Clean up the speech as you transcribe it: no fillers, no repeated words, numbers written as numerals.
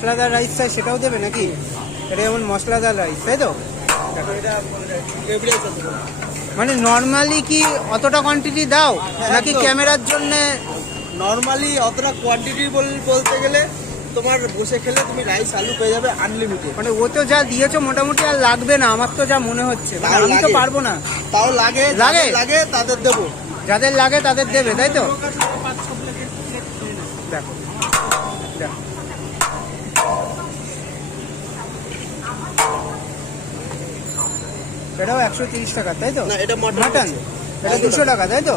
মশলাদার রাইস চাই সেটাও দেবে নাকি? এটা যেমন মশলাদার রাইস, তাই তো? মানে নর্মালি কি অতটা কোয়ান্টিটি দাও নাকি ক্যামেরার জন্য? নর্মালি অতটা কোয়ান্টিটি বলতে গেলে তোমার বসে খেলে তুমি রাইস আলু পেয়ে যাবে আনলিমিটেড। মানে ও তো যা দিয়েছো মোটামুটি আর লাগবে না, আমার তো যা মনে হচ্ছে। মানে আমি তো পারবো না। তাও লাগে লাগে লাগে তাদের দেবো, যাদের লাগে তাদের দেবে, তাই তো? দেখো দেখো, এটাও 130 টাকা, তাই তো? না এটা মাটন, এটা 200 টাকা, তাই তো?